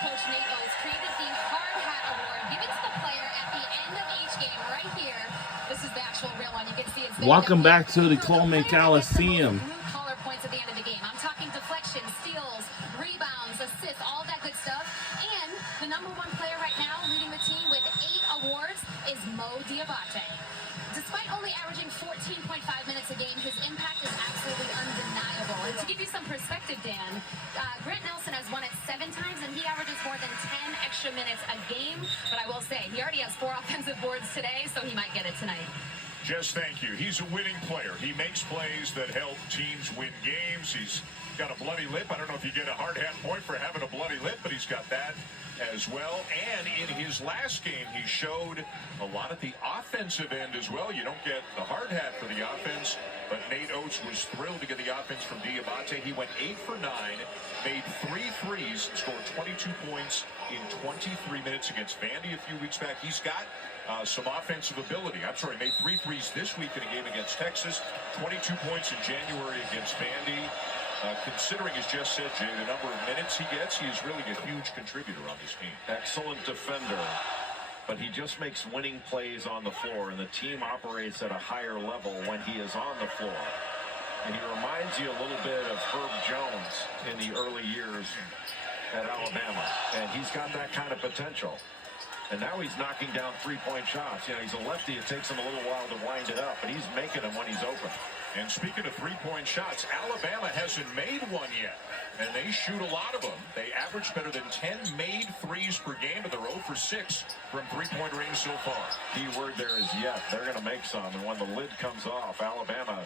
coach Nate Oates created the Hard Hat Award, given to the player at the end of each game right here. This is the actual real one. You can see it's Welcome back to the Coleman Coliseum. Blue collar points at the end of the game. I'm talking deflections, steals, rebounds, assists, all that good stuff. And the number one player right now leading the team with 8 awards is Mo Diabate. Despite only averaging 14.5 minutes a game, his impact is absolutely undeniable. And to give you some perspective, Dan, Grant Nelson has won it 7 times, and he averages more than 10 extra minutes a game. But I will say, he already has 4 offensive boards today, so he might get it tonight. Jess, thank you. He's a winning player. He makes plays that help teams win games. He's got a bloody lip. I don't know if you get a hard hat point for having a bloody lip, but he's got that as well. And in his last game, he showed a lot at the offensive end as well. You don't get the hard hat for the offense, but Nate Oates was thrilled to get the offense from Diabate. He went 8 for 9, made 3 threes, scored 22 points in 23 minutes against Vandy a few weeks back. He's got some offensive ability. I'm sorry, made 3 threes this week in a game against Texas, 22 points in January against Vandy. Considering, as Jess said, Jay, the number of minutes he gets, he is really a huge contributor on this team. Excellent defender, but he just makes winning plays on the floor, and the team operates at a higher level when he is on the floor. And he reminds you a little bit of Herb Jones in the early years at Alabama, and he's got that kind of potential. And now he's knocking down 3-point shots. You know, he's a lefty. It takes him a little while to wind it up, but he's making them when he's open. And speaking of 3-point shots, Alabama hasn't made one yet, and they shoot a lot of them. They average better than 10 made threes per game, but they're 0 for 6 from 3-point range so far. Key word there is yet. They're going to make some, and when the lid comes off, Alabama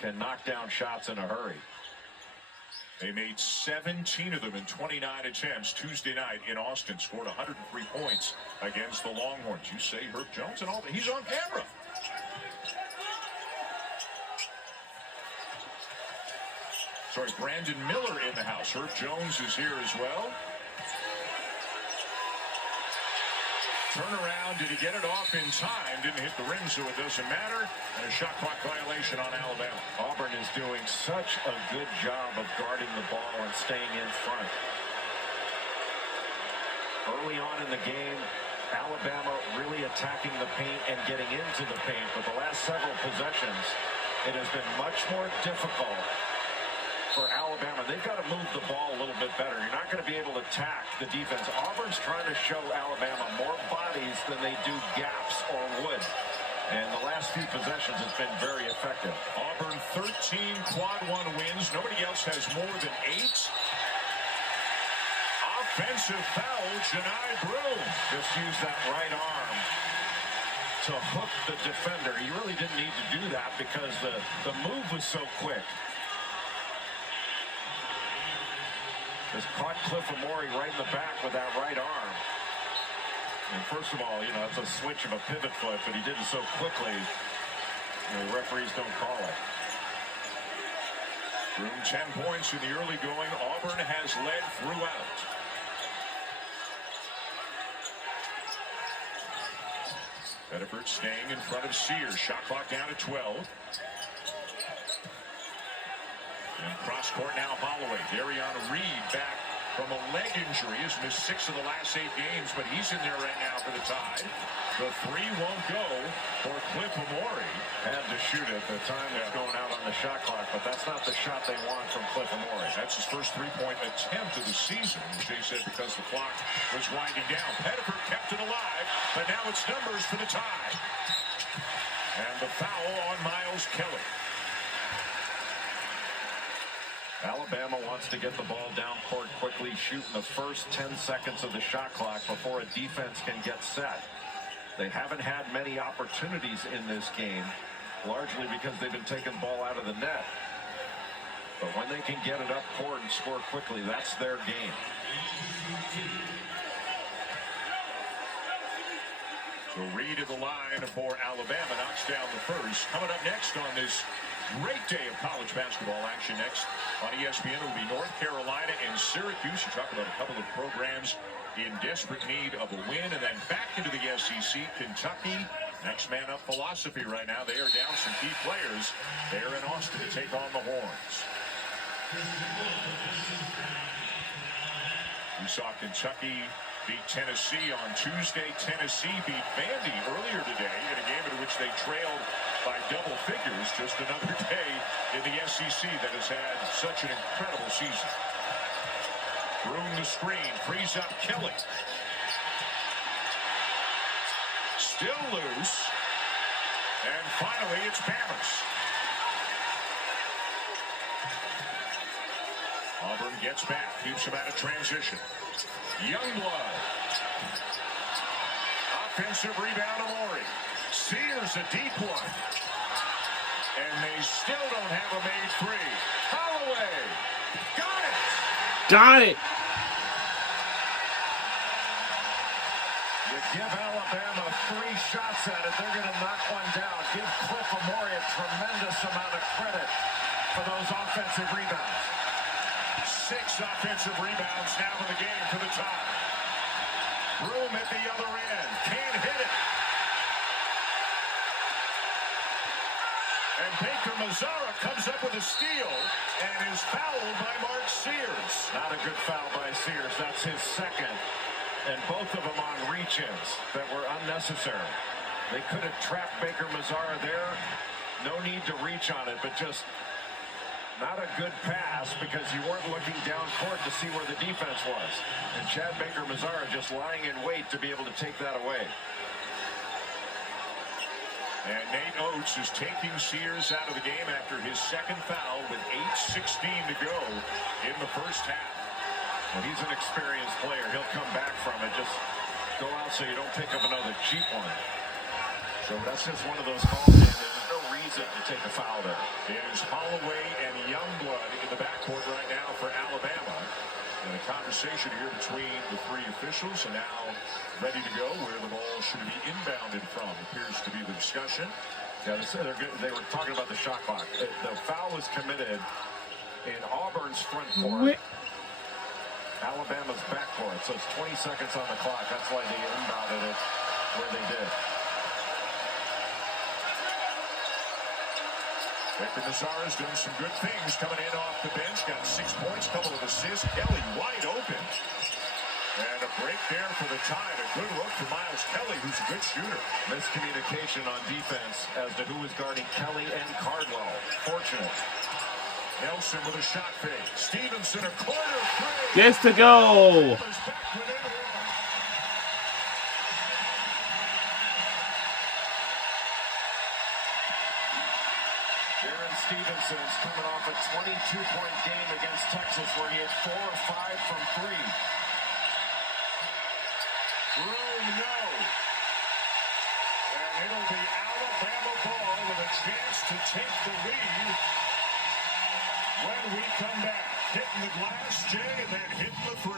can knock down shots in a hurry. They made 17 of them in 29 attempts Tuesday night in Austin, scored 103 points against the Longhorns. You say Herb Jones and all that. He's on camera. Sorry, Brandon Miller in the house. Herb Jones is here as well. Turnaround, did he get it off in time? Didn't hit the rim, so it doesn't matter. And a shot clock violation on Alabama. Auburn is doing such a good job of guarding the ball and staying in front. Early on in the game, Alabama really attacking the paint and getting into the paint. But the last several possessions, it has been much more difficult for Alabama. They've got to move the ball a little bit better. You're not going to be able to attack the defense. Auburn's trying to show Alabama more bodies than they do gaps or wood. And the last few possessions has been very effective. Auburn 13 quad 1 wins. Nobody else has more than 8. Offensive foul, Johni Broome. Just used that right arm to hook the defender. He really didn't need to do that because the move was so quick. Just caught Cliff Amore right in the back with that right arm. And first of all, you know, it's a switch of a pivot foot, but he did it so quickly, the referees don't call it. Broome 10 points in the early going. Auburn has led throughout. Bedford staying in front of Sears. Shot clock down to 12. And cross court now Holloway. Darian Reed back from a leg injury. Has missed 6 of the last 8 games, but he's in there right now for the Tide. The 3 won't go for Cliff Amore. Had to shoot it. The time was going out on the shot clock, but that's not the shot they want from Cliff Amore. That's his first 3-point attempt of the season, Jay said, because the clock was winding down. Pettiford kept it alive, but now it's numbers for the Tide. And the foul on Miles Kelly. Alabama wants to get the ball down court quickly, shoot in the first 10 seconds of the shot clock before a defense can get set. They haven't had many opportunities in this game, largely because they've been taking the ball out of the net. But when they can get it up court and score quickly, that's their game. So Reed at the line for Alabama knocks down the first. Coming up next on this great day of college basketball action next on ESPN, it will be North Carolina and Syracuse. You talk about a couple of programs in desperate need of a win, and then back into the SEC, Kentucky. Next man up philosophy right now. They are down some key players there in Austin to take on the Horns. We saw Kentucky beat Tennessee on Tuesday. Tennessee beat Vandy earlier today in a game in which they trailed by double figures. Just another day in the SEC that has had such an incredible season. Broom the screen, frees up Kelly. Still loose. And finally, it's Bammers. Auburn gets back, keeps him out of transition. Youngblood. Offensive rebound, Amori. Sears a deep one. And they still don't have a made three. Holloway. Got it. Got it. You give Alabama 3 shots at it, they're going to knock one down. Give Cliff Amori a tremendous amount of credit for those offensive rebounds. 6 offensive rebounds now in the game for the top. Broom at the other end. Can't hit it. And Baker Mazzara comes up with a steal and is fouled by Mark Sears. Not a good foul by Sears. That's his second. And both of them on reach-ins that were unnecessary. They could have trapped Baker Mazzara there. No need to reach on it, but just not a good pass because you weren't looking down court to see where the defense was. And Chad Baker Mazzara just lying in wait to be able to take that away. And Nate Oates is taking Sears out of the game after his second foul with 8:16 to go in the first half. Well, he's an experienced player. He'll come back from it. Just go out so you don't pick up another cheap one. So that's just one of those calls. There's no reason to take a foul there. It is Holloway and Youngblood in the backcourt right now for Alabama. And a conversation here between the 3 officials, and now ready to go where the ball should be inbounded from, appears to be the discussion. Yeah, they were talking about the shot clock. The foul was committed in Auburn's front court. Alabama's backcourt. So it's 20 seconds on the clock. That's why they inbounded it where they did. Baker Mazzara's done some good things coming in off the bench. Got 6 points, couple of assists. Kelly wide open. And a break there for the Tide. A good look for Miles Kelly, who's a good shooter. Miscommunication on defense as to who was guarding Kelly and Cardwell. Fortunate. Nelson with a shot fake. Stevenson a corner three. Gets to go. Darren Stevenson's coming off a 22-point game against Texas where he had 4 or 5 from 3. Broom, no. And it'll be Alabama ball with a chance to take the lead when we come back. Hitting the glass, Jay, and then hitting the 3.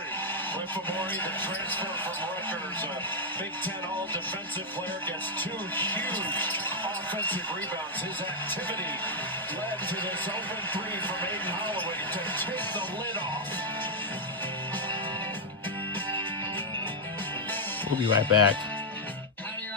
Cliff Amori, the transfer from Rutgers, a Big Ten all-defensive player, gets 2 huge offensive rebounds. His activity led to this open 3 from Aiden Holloway to take the lid off. We'll be right back.